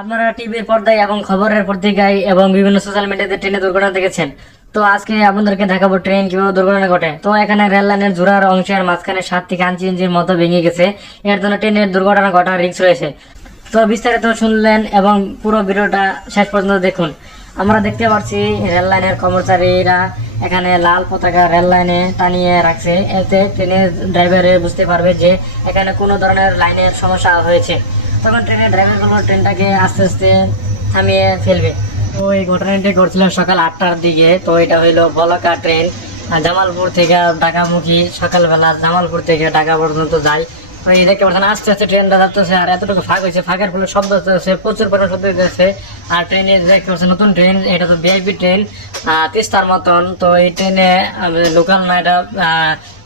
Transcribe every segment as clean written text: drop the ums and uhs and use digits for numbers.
আপনারা টিভির পর্দায় এবং খবরের পত্রিকায় এবং বিভিন্ন সোশ্যাল মিডিয়াতে ট্রেনে দুর্ঘটনা দেখেছেন। তো আজকে আপনাদেরকে দেখাবো ট্রেন কিভাবে দুর্ঘটনা ঘটে। তো এখানে রেল লাইনের জোড়ার অংশের মাঝখানে 7 থেকে 8 ইঞ্চির মতো ভেঙে গেছে। এর জন্য ট্রেনের দুর্ঘটনা ঘটার রিস্ক রয়েছে। তো বিস্তারিত শুনলেন এবং পুরো ভিডিওটা শেষ পর্যন্ত দেখুন। আমরা দেখতে পাচ্ছি রেল লাইনের কর্মচারীরা এখানে লাল পতাকা রেল লাইনে টানিয়ে রাখছে। এতে ট্রেনের ড্রাইভারে বুঝতে পারবে যে এখানে কোনো ধরনের লাইনের সমস্যা হয়েছে। তখন ট্রেনের ড্রাইভারগুলো ট্রেনটাকে আস্তে আস্তে থামিয়ে ফেলবে। তো এই ঘটনাটি ঘটছিল সকাল 8টার দিকে। তো এটা হইলো বলাকা ট্রেন, জামালপুর থেকে ঢাকামুখী। সকালবেলা জামালপুর থেকে ঢাকা পর্যন্ত যায়। তো এই দেখতে পাচ্ছেন আস্তে আস্তে ট্রেনটা যাচ্ছে, আর এতটুকু ফাঁক হয়েছে, ফাঁকের ফলে শব্দ হচ্ছে, প্রচুর পরিমাণ শব্দ হচ্ছে। আর ট্রেনে দেখতে পাচ্ছেন নতুন ট্রেন, এটা তো ভিআইপি ট্রেন, তিস্তার মতন। তো এই ট্রেনে লোকাল না, এটা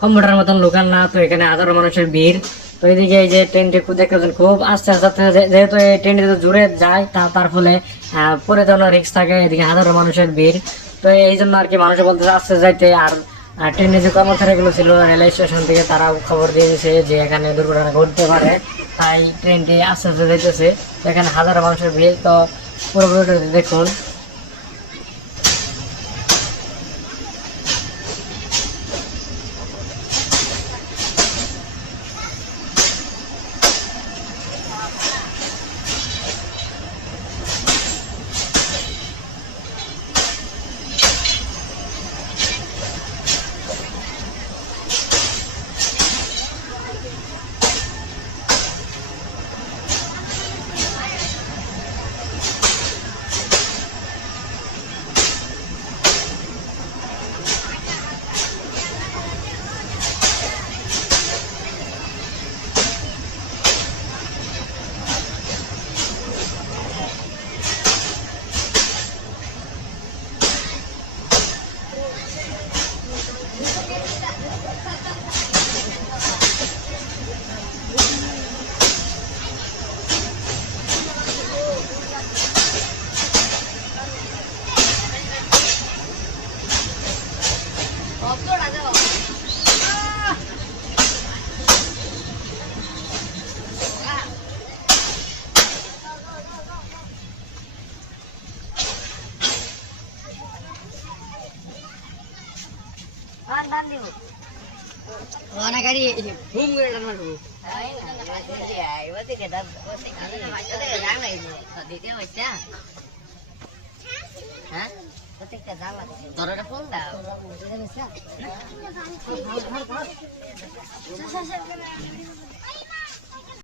কম্পিউটার মতন লোকাল না। তো এখানে হাজারো মানুষের ভিড়। তো এইদিকে এই যে ট্রেনটি দেখতে পাচ্ছেন খুব আস্তে আস্তে, যেহেতু এই ট্রেনটি জুড়ে যায় তার ফলে পরে যাওয়ার রিস্ক থাকে। এদিকে হাজারো মানুষের ভিড়। তো এই জন্য আর কি মানুষ বলতেছে আস্তে যাইতে। আর ট্রেনে যে কর্মচারীগুলো ছিল রেল স্টেশন থেকে, তারাও খবর দিয়েছে যে এখানে দুর্ঘটনা ঘটতে পারে, তাই ট্রেনটি আস্তে আস্তে যাইতেছে। এখানে হাজারো মানুষের ভিড়। তো পুরো ভিডিওটা দেখুন।